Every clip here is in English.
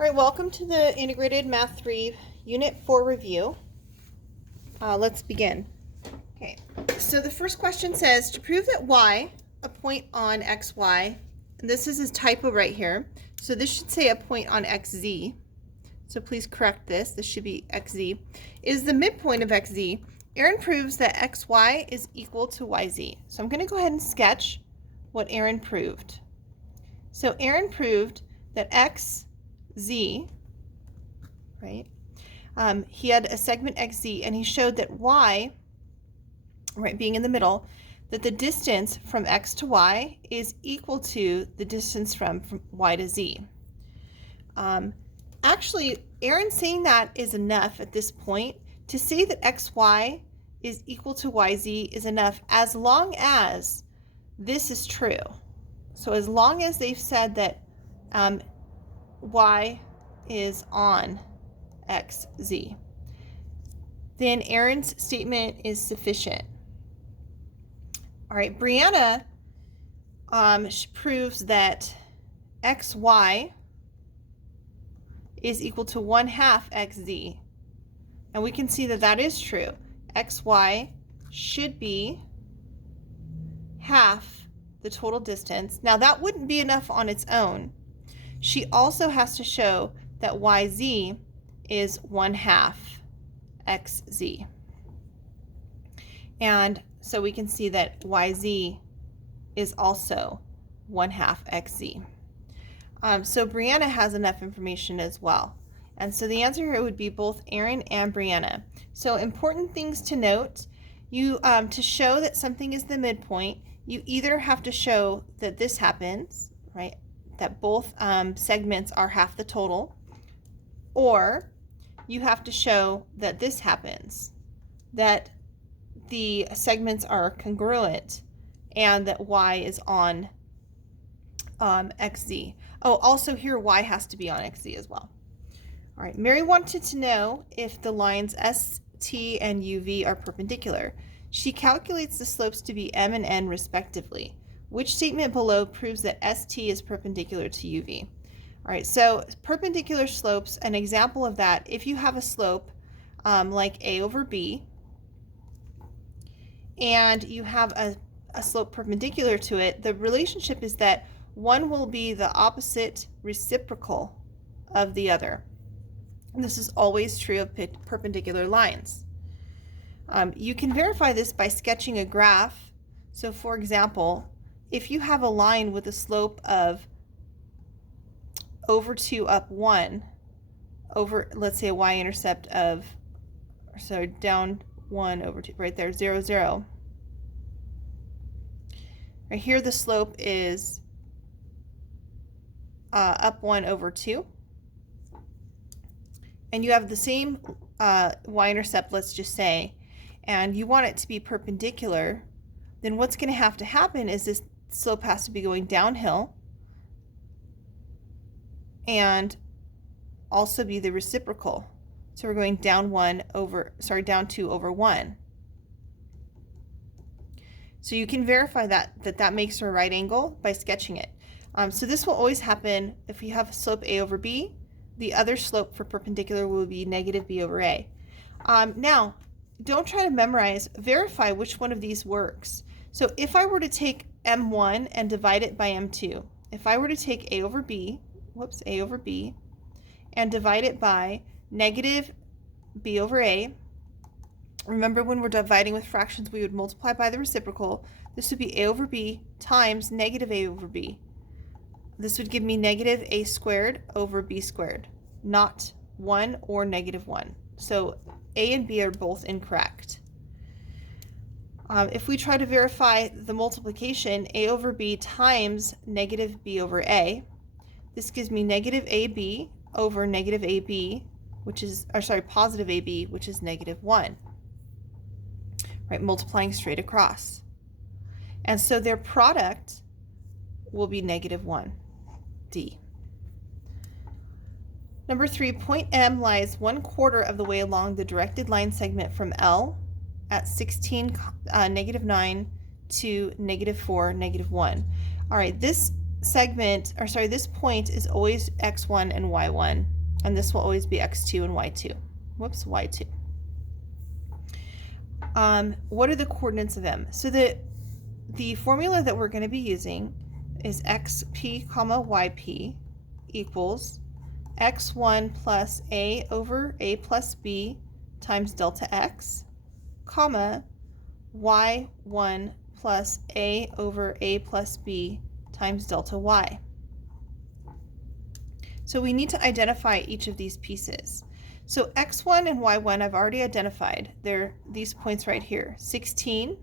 All right, welcome to the Integrated Math 3 Unit 4 review. Let's begin. Okay, so the first question says, to prove that y, a point on xy, and this is a typo right here, so this should say a point on xz, so please correct this, this should be xz, is the midpoint of xz, Aaron proves that xy is equal to yz. So I'm going to go ahead and sketch what Aaron proved. So Aaron proved that xz, right? He had a segment xz, and he showed that y, right, being in the middle, that the distance from x to y is equal to the distance from y to z. Actually, Aaron saying that is enough at this point. To say that xy is equal to yz is enough as long as this is true. So as long as they've said that y is on xz, then Aaron's statement is sufficient. All right, Brianna proves that xy is equal to 1/2 xz, and we can see that that is true. Xy should be half the total distance. Now that wouldn't be enough on its own. She also has to show that yz is 1/2 xz. And so we can see that yz is also 1/2 xz. So Brianna has enough information as well. And so the answer here would be both Aaron and Brianna. So important things to note, you to show that something is the midpoint, you either have to show that this happens, right, that both segments are half the total, or you have to show that this happens, that the segments are congruent and that y is on xz. Oh, also here y has to be on xz as well. All right, Mary wanted to know if the lines ST and UV are perpendicular. She calculates the slopes to be m and n respectively. Which statement below proves that ST is perpendicular to UV? All right, so perpendicular slopes, an example of that, if you have a slope like a over b, and you have a slope perpendicular to it, the relationship is that one will be the opposite reciprocal of the other. And this is always true of perpendicular lines. You can verify this by sketching a graph. So for example, if you have a line with a slope of over 2 up 1 over, let's say, a y-intercept of, so down 1 over 2, right there, 0, 0. Right here the slope is up 1 over 2. And you have the same y-intercept, let's just say, and you want it to be perpendicular, then what's going to have to happen is this slope has to be going downhill and also be the reciprocal. So we're going down 2 over 1. So you can verify that makes a right angle by sketching it. So this will always happen if you have a slope a over b. The other slope for perpendicular will be negative b over a. Now, don't try to memorize, verify which one of these works. So if I were to take m1 and divide it by m2, if I were to take a over b, and divide it by negative b over a, remember when we're dividing with fractions, we would multiply by the reciprocal. This would be a over b times negative a over b. This would give me negative a squared over b squared, not 1 or negative 1. So a and b are both incorrect. If we try to verify the multiplication, a over b times negative b over a, this gives me negative ab over negative ab, which is, or sorry, positive ab, which is negative 1. Right, multiplying straight across. And so their product will be negative 1. D. Number 3, point M lies 1/4 of the way along the directed line segment from L at 16, -9 to -4, -1. All right, this segment, or sorry, this point is always x1 and y1, and this will always be x2 and y2. Whoops, y2. What are the coordinates of M? So the formula that we're going to be using is xp comma yp equals x1 plus a over a plus b times delta x, comma y1 plus a over a plus b times delta y. So we need to identify each of these pieces. So x1 and y1 I've already identified. They're these points right here, 16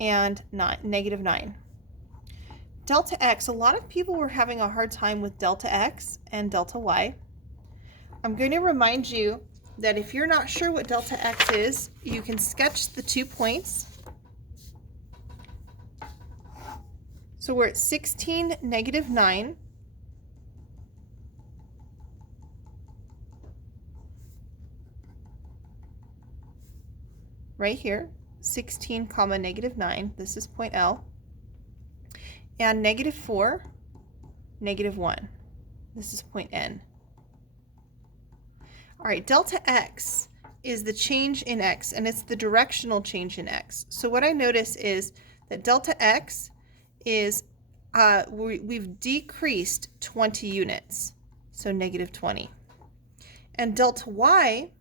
and -9. Delta x, a lot of people were having a hard time with delta x and delta y. I'm going to remind you that if you're not sure what delta x is, you can sketch the 2 points. So we're at 16, -9. Right here, 16 comma -9, this is point L, and -4, -1, this is point N. All right, delta x is the change in x, and it's the directional change in x. So what I notice is that delta x is, we've decreased 20 units, so -20. And delta y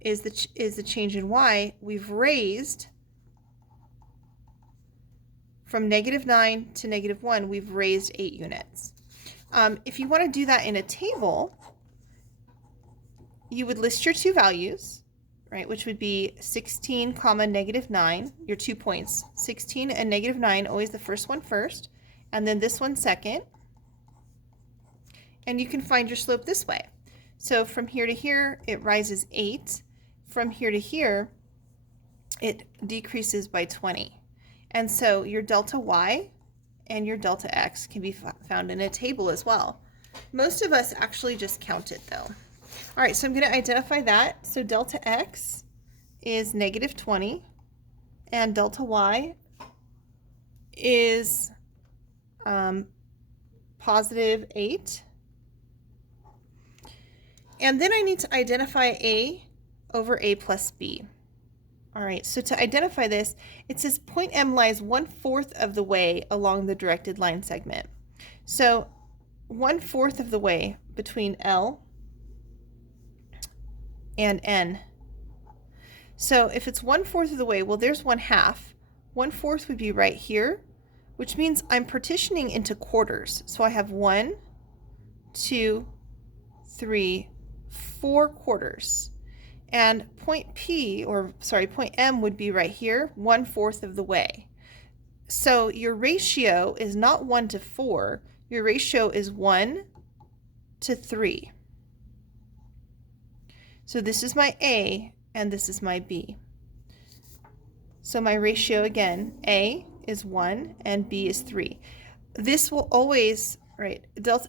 is the change in y. We've raised from -9 to -1, we've raised 8 units. If you want to do that in a table, you would list your 2 values, right, which would be 16 comma -9, your 2 points, 16 and -9, always the first one first, and then this one second. And you can find your slope this way. So from here to here, it rises 8. From here to here, it decreases by 20. And so your delta y and your delta x can be found in a table as well. Most of us actually just count it though. All right, so I'm going to identify that. So delta x is -20 and delta y is +8. And then I need to identify a over a plus b. All right, so to identify this, it says point M lies 1/4 of the way along the directed line segment. So 1/4 of the way between L and N. So if it's 1/4 of the way, well, there's 1/2. 1/4 would be right here, which means I'm partitioning into quarters. So I have 1, 2, 3, 4 quarters. And point P, or sorry, point M would be right here, 1/4 of the way. So your ratio is not 1 to 4, your ratio is 1 to 3. So this is my A and this is my B. So my ratio again, A is 1 and B is 3. This will always, right, the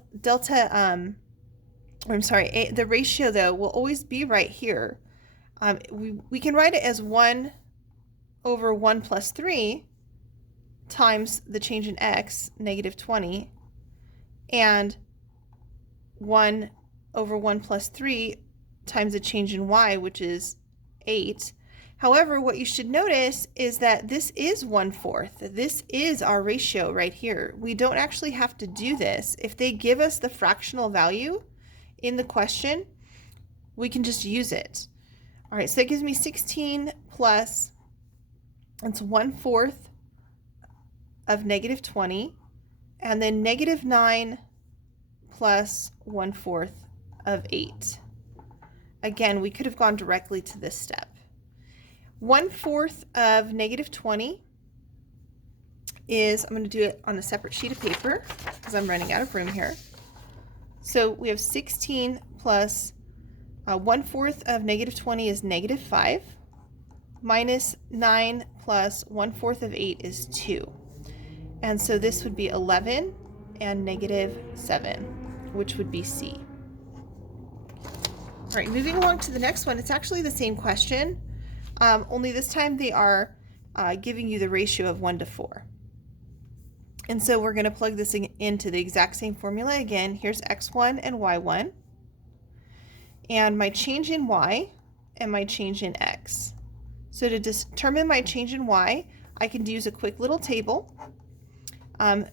ratio though will always be right here. We can write it as 1 over 1 plus 3 times the change in x, -20, and 1 over 1 plus 3 times the change in y, which is 8. However, what you should notice is that this is 1/4. This is our ratio right here. We don't actually have to do this. If they give us the fractional value in the question, we can just use it. All right, so that gives me 16 plus, it's 1/4 of -20, and then -9 plus 1/4 of 8. Again, we could have gone directly to this step. 1/4 of -20 is, I'm going to do it on a separate sheet of paper because I'm running out of room here. So we have 16 plus 1/4 of -20 is -5, minus 9 plus 1/4 of 8 is 2. And so this would be 11 and -7, which would be C. All right, moving along to the next one. It's actually the same question, only this time they are giving you the ratio of 1 to 4. And so we're going to plug this into the exact same formula again. Here's x1 and y1. And my change in y and my change in x. So to determine my change in y, I can use a quick little table from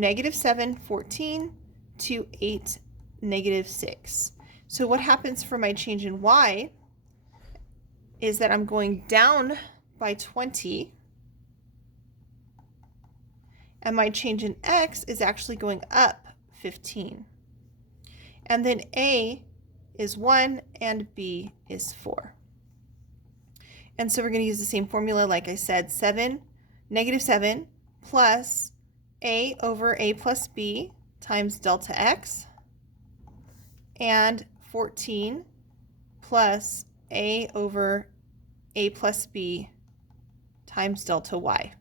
-7, 14 to 8, -6. So what happens for my change in y is that I'm going down by 20, and my change in x is actually going up 15. And then a is 1 and b is 4. And so we're going to use the same formula, like I said, -7 plus a over a plus b times delta x, and 14 plus a over a plus b times delta y.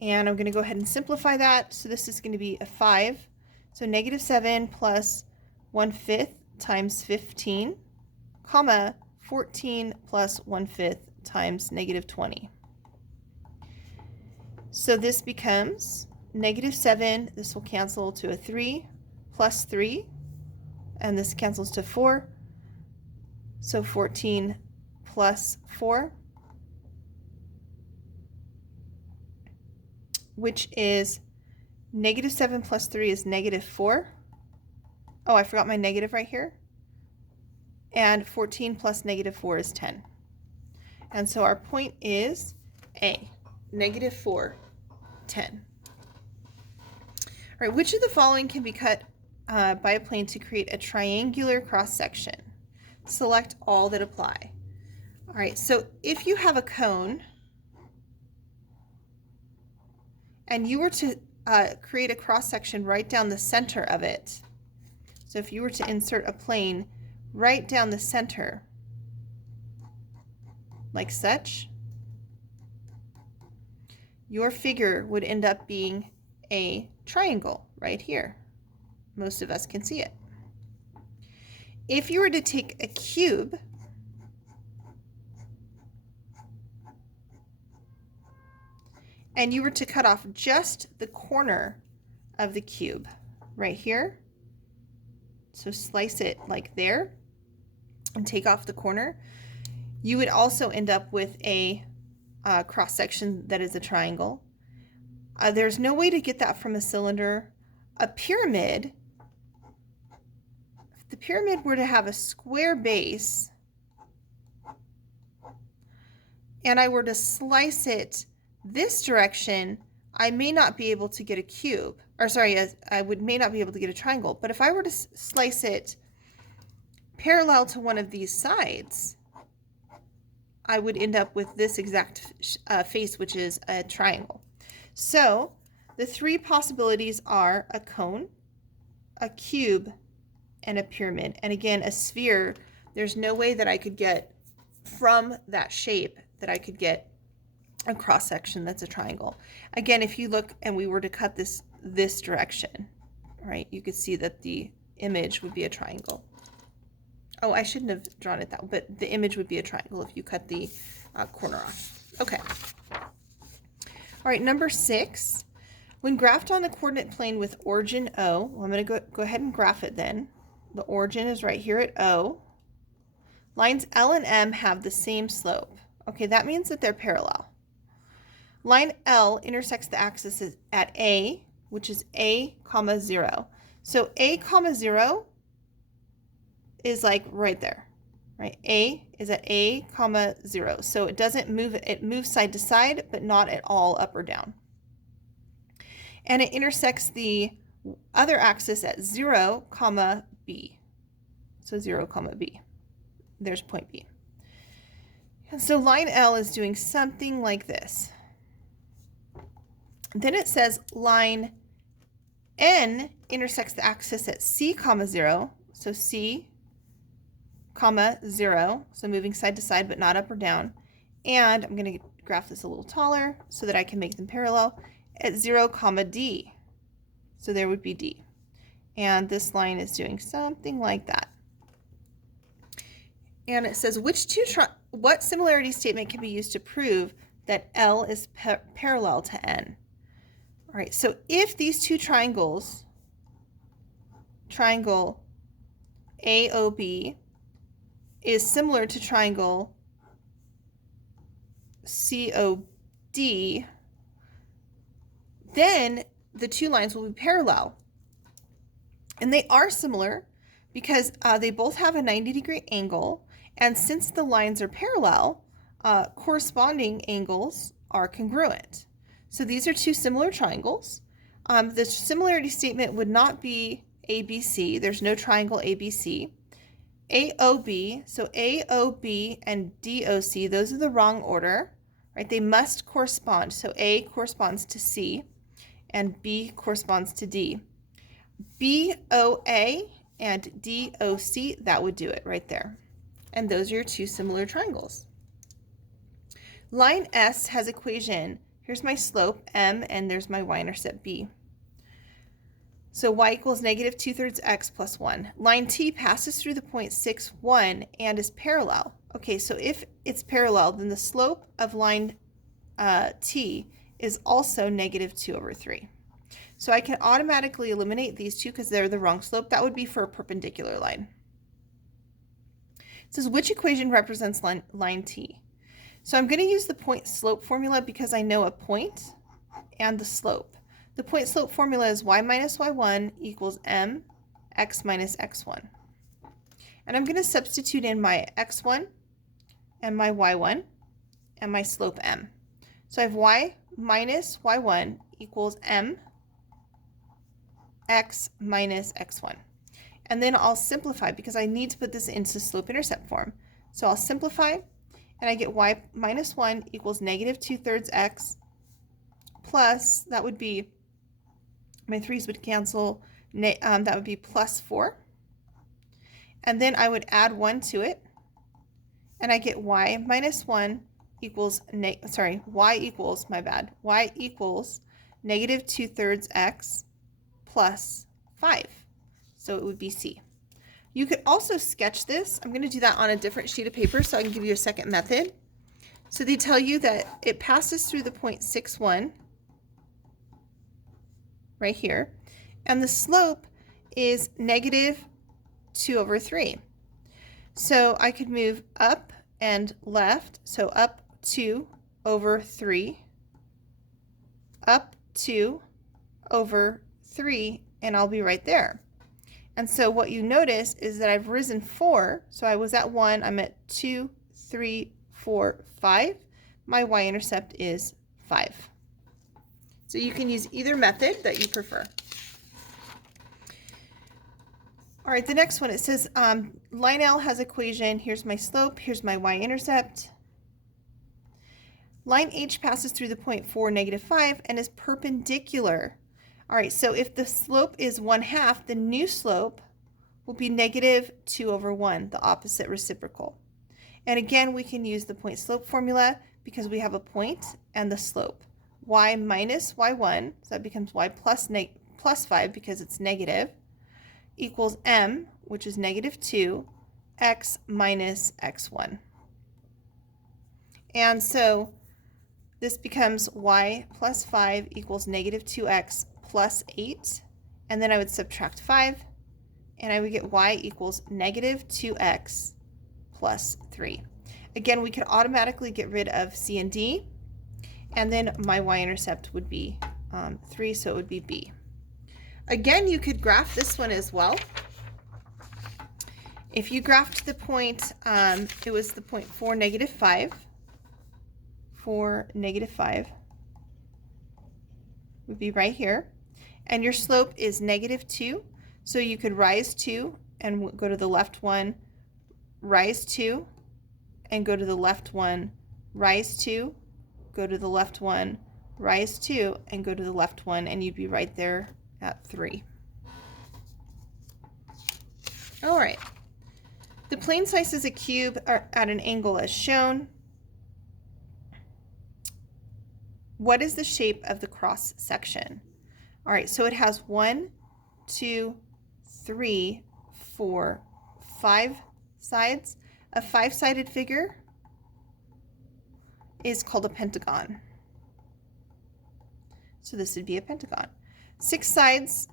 And I'm going to go ahead and simplify that. So this is going to be a 5. So -7 plus 1/5 times 15, comma, 14 plus 1/5 times -20. So this becomes -7, this will cancel to a 3, plus 3, and this cancels to 4. So 14 plus 4, which is -7 plus 3 is -4. Oh, I forgot my negative right here. And 14 plus -4 is 10. And so our point is A, -4, 10. All right, which of the following can be cut by a plane to create a triangular cross section? Select all that apply. All right, so if you have a cone and you were to create a cross section right down the center of it, so if you were to insert a plane right down the center, like such, your figure would end up being a triangle right here. Most of us can see it. If you were to take a cube and you were to cut off just the corner of the cube right here, so slice it like there and take off the corner, you would also end up with a cross section that is a triangle. There's no way to get that from a cylinder. A pyramid, if the pyramid were to have a square base and I were to slice it this direction, I may not be able to get a cube, or sorry, may not be able to get a triangle. But if I were to slice it parallel to one of these sides, I would end up with this exact face, which is a triangle. So the three possibilities are a cone, a cube, and a pyramid. And again, a sphere, there's no way that I could get from that shape that I could get a cross section that's a triangle. Again, if you look and we were to cut this direction, right, you could see that the image would be a triangle. Oh, I shouldn't have drawn it that way, but the image would be a triangle if you cut the corner off. Okay. All right, number 6. When graphed on the coordinate plane with origin O, well, I'm going to go ahead and graph it then. The origin is right here at O. Lines L and M have the same slope. Okay, that means that they're parallel. Line L intersects the axis at A, which is A, 0. So A, 0 is like right there, right? A is at A, 0. So it doesn't move, it moves side to side, but not at all up or down. And it intersects the other axis at 0, B. So 0, B. There's point B. And so line L is doing something like this. Then it says line N intersects the axis at C, 0. So C, 0. So moving side to side, but not up or down. And I'm going to graph this a little taller so that I can make them parallel at 0, D. So there would be D. And this line is doing something like that. And it says, what similarity statement can be used to prove that L is parallel to N. All right, so if these two triangles, triangle AOB is similar to triangle COD, then the two lines will be parallel. And they are similar because they both have a 90-degree angle, and since the lines are parallel, corresponding angles are congruent. So these are two similar triangles. The similarity statement would not be ABC. There's no triangle ABC. AOB, so AOB and DOC, those are the wrong order, right? They must correspond. So A corresponds to C and B corresponds to D. BOA and DOC, that would do it right there. And those are your two similar triangles. Line S has equation, here's my slope M and there's my y-intercept B. So y equals negative 2/3 x plus 1. Line T passes through the point 6, 1 and is parallel. Okay, so if it's parallel, then the slope of line T is also negative 2/3. So I can automatically eliminate these two because they're the wrong slope. That would be for a perpendicular line. It says which equation represents line T? So I'm going to use the point slope formula because I know a point and the slope. The point slope formula is y minus y1 equals mx minus x1. And I'm going to substitute in my x1 and my y1 and my slope m. So I have y minus y1 equals m x minus x1. And then I'll simplify because I need to put this into slope-intercept form. So I'll simplify and I get y minus 1 equals negative 2/3 x plus, that would be, my 3's would cancel, that would be plus 4. And then I would add 1 to it and I get y minus 1 equals, y equals, my bad, y equals negative 2/3 x plus 5. So it would be C. You could also sketch this. I'm going to do that on a different sheet of paper so I can give you a second method. So they tell you that it passes through the point 6, 1 right here, and the slope is negative 2/3. So I could move up and left, so up 2/3, up 2/3, and I'll be right there. And so what you notice is that I've risen 4, so I was at 1, I'm at 2, 3, 4, 5. My y-intercept is 5. So you can use either method that you prefer. All right, the next one, it says line L has equation, here's my slope, here's my y-intercept. Line H passes through the point 4, negative 5, and is perpendicular. All right, so if the slope is 1/2, the new slope will be negative 2/1, the opposite reciprocal. And again, we can use the point slope formula because we have a point and the slope. Y minus y1, so that becomes y plus 5 because it's negative, equals m, which is negative 2, x minus x1. And so this becomes y plus 5 equals negative 2x plus 8, and then I would subtract 5, and I would get y equals negative 2x plus 3. Again, we could automatically get rid of C and D, and then my y-intercept would be 3, so it would be B. Again, you could graph this one as well. If you graphed the point, it was the point 4, negative 5, 4, negative 5 would be right here. And your slope is negative 2, so you could rise 2 and go to the left one, rise 2 and go to the left one, rise 2, go to the left one, rise 2 and go to the left one, and you'd be right there at 3. All right. The plane slices a cube at an angle as shown. What is the shape of the cross section? All right, so it has 1, 2, 3, 4, 5 sides. A 5-sided figure is called a pentagon. So this would be a pentagon. 6 sides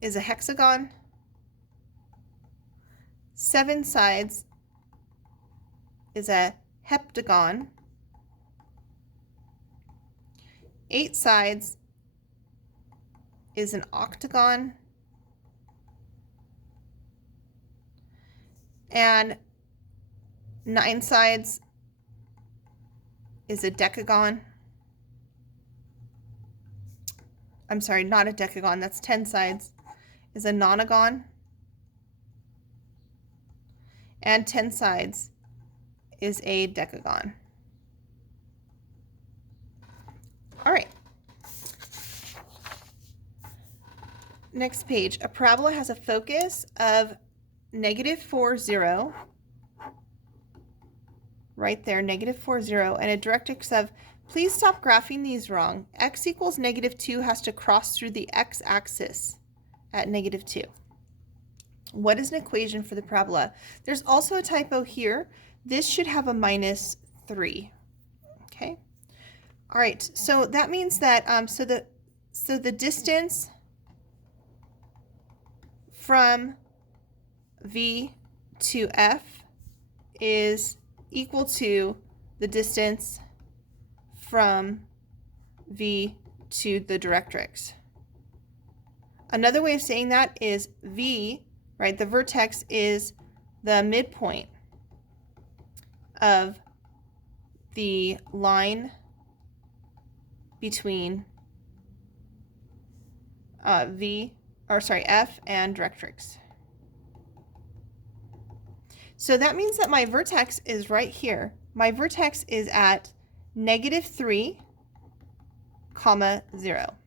is a hexagon. 7 sides is a heptagon. 8 sides is an octagon. And 9 sides is a decagon. I'm sorry, not a decagon, that's 10 sides, is a nonagon. And 10 sides is a decagon. All right. Next page. A parabola has a focus of -4, 0. Right there, -4, 0, and a directrix of, please stop graphing these wrong. X equals -2 has to cross through the x-axis at -2. What is an equation for the parabola? There's also a typo here. This should have a -3. Okay. All right. So that means that so the distance from V to F is equal to the distance from V to the directrix. Another way of saying that is V, right? The vertex is the midpoint of the line between F and directrix. So that means that my vertex is right here. My vertex is at -3, 0.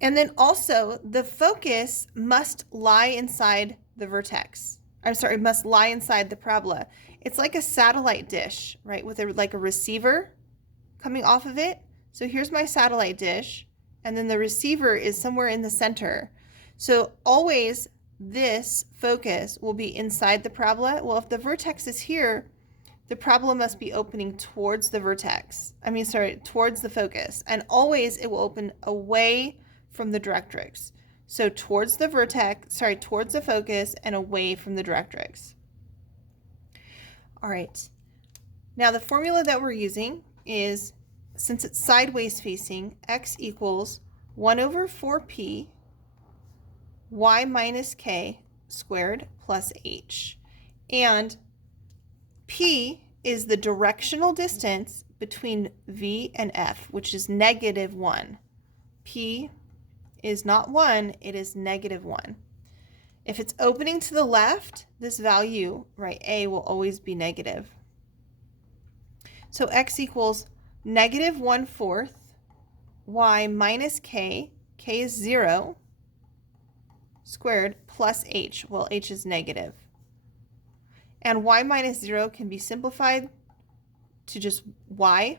And then also the focus must lie inside the vertex. Must lie inside the parabola. It's like a satellite dish, right? With like a receiver coming off of it. So here's my satellite dish, and then the receiver is somewhere in the center. So always this focus will be inside the parabola. Well, if the vertex is here, the parabola must be opening towards the vertex. Towards the focus. And always it will open away from the directrix. So towards the towards the focus and away from the directrix. All right. Now the formula that we're using is, since it's sideways facing, x equals 1/4p y minus k squared plus h. And p is the directional distance between V and F, which is -1. P is not 1, it is -1. If it's opening to the left, this value, right, A, will always be negative. So x equals -1/4 y minus k is 0, squared plus h. Well, h is negative. And y minus 0 can be simplified to just y.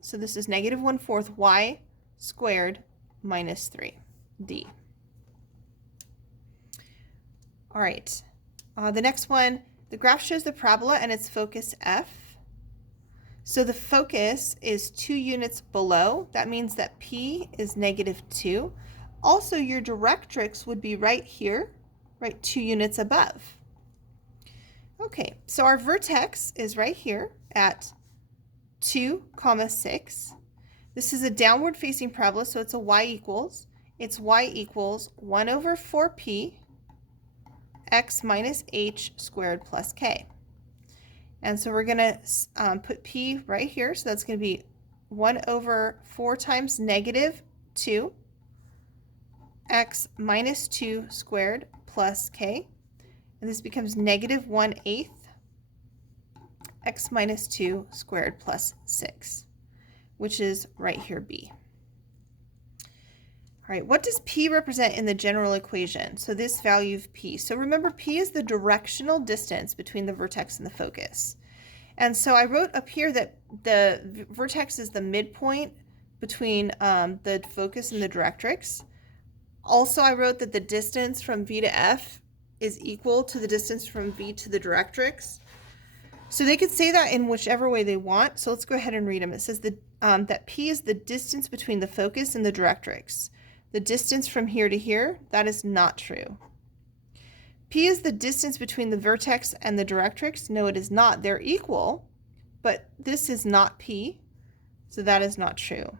So this is -1/4 y squared minus 3, d. All right. The next one, the graph shows the parabola and its focus F. So the focus is 2 units below. That means that P is -2. Also, your directrix would be right here, right 2 units above. Okay, so our vertex is right here at 2, 6. This is a downward facing parabola, so it's a y equals. It's y equals 1/4p x minus h squared plus k. And so we're going to put p right here. So that's going to be 1/4 times -2 x minus 2 squared plus k. And this becomes -1/8 x minus 2 squared plus 6, which is right here b. All right, what does p represent in the general equation? So this value of p. So remember, p is the directional distance between the vertex and the focus. And so I wrote up here that the vertex is the midpoint between the focus and the directrix. Also, I wrote that the distance from V to F is equal to the distance from V to the directrix. So they could say that in whichever way they want. So let's go ahead and read them. It says that P is the distance between the focus and the directrix. The distance from here to here, that is not true. P is the distance between the vertex and the directrix. No, it is not. They're equal, but this is not P, so that is not true.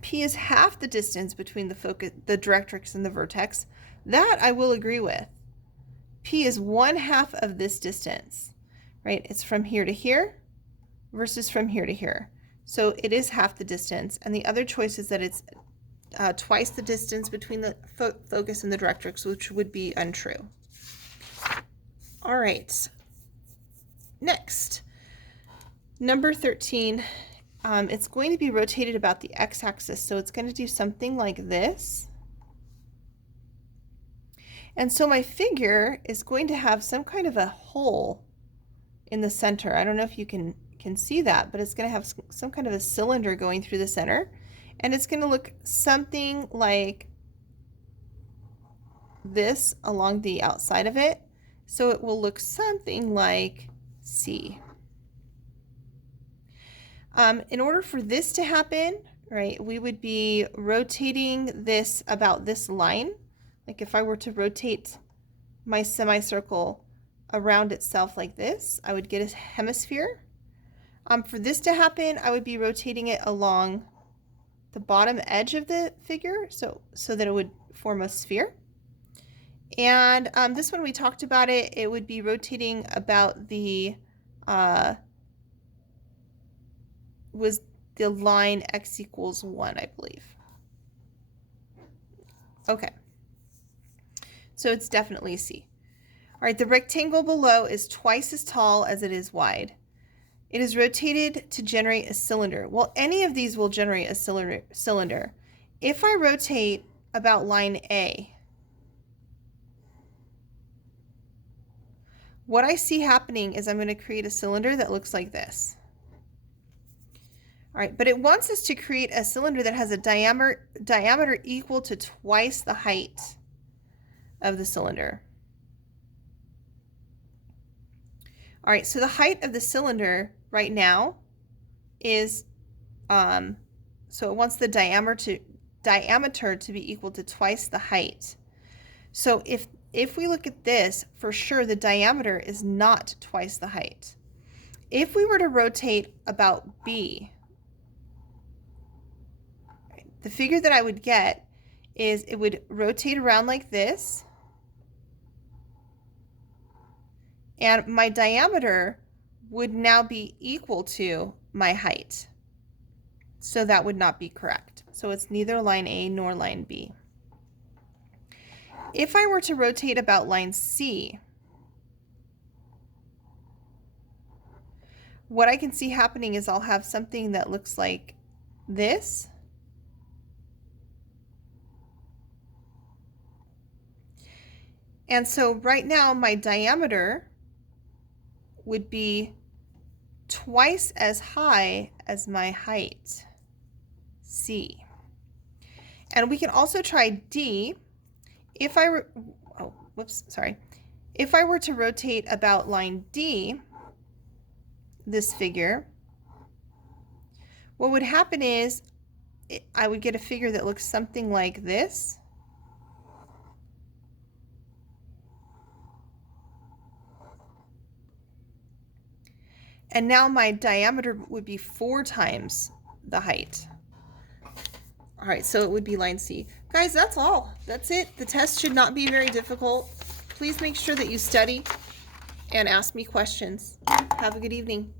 P is half the distance between the focus, the directrix and the vertex. That I will agree with. P is 1/2 of this distance, right? It's from here to here versus from here to here. So it is half the distance. And the other choice is that it's twice the distance between the focus and the directrix, which would be untrue. All right. Next, number 13. It's going to be rotated about the x-axis, so it's going to do something like this. And so my figure is going to have some kind of a hole in the center. I don't know if you can see that, but it's going to have some kind of a cylinder going through the center. And it's going to look something like this along the outside of it. So it will look something like C. In order for this to happen, right, we would be rotating this about this line. Like if I were to rotate my semicircle around itself like this, I would get a hemisphere. For this to happen, I would be rotating it along the bottom edge of the figure so that it would form a sphere. And this one we talked about it would be rotating about the was the line x equals 1, I believe. Okay, so it's definitely C. All right, the rectangle below is twice as tall as it is wide. It is rotated to generate a cylinder. Well, any of these will generate a cylinder. If I rotate about line A, what I see happening is I'm going to create a cylinder that looks like this. All right, but it wants us to create a cylinder that has a diameter equal to twice the height of the cylinder. All right, so the height of the cylinder right now is, so it wants the diameter to be equal to twice the height. So if we look at this, for sure the diameter is not twice the height. If we were to rotate about B, the figure that I would get is it would rotate around like this, and my diameter would now be equal to my height. So that would not be correct. So it's neither line A nor line B. If I were to rotate about line C, what I can see happening is I'll have something that looks like this. And so right now my diameter would be twice as high as my height, C. And we can also try D. If I were, If I were to rotate about line D, this figure, what would happen is I would get a figure that looks something like this. And now my diameter would be 4 times the height. All right, so it would be line C. Guys, that's all. That's it. The test should not be very difficult. Please make sure that you study and ask me questions. Have a good evening.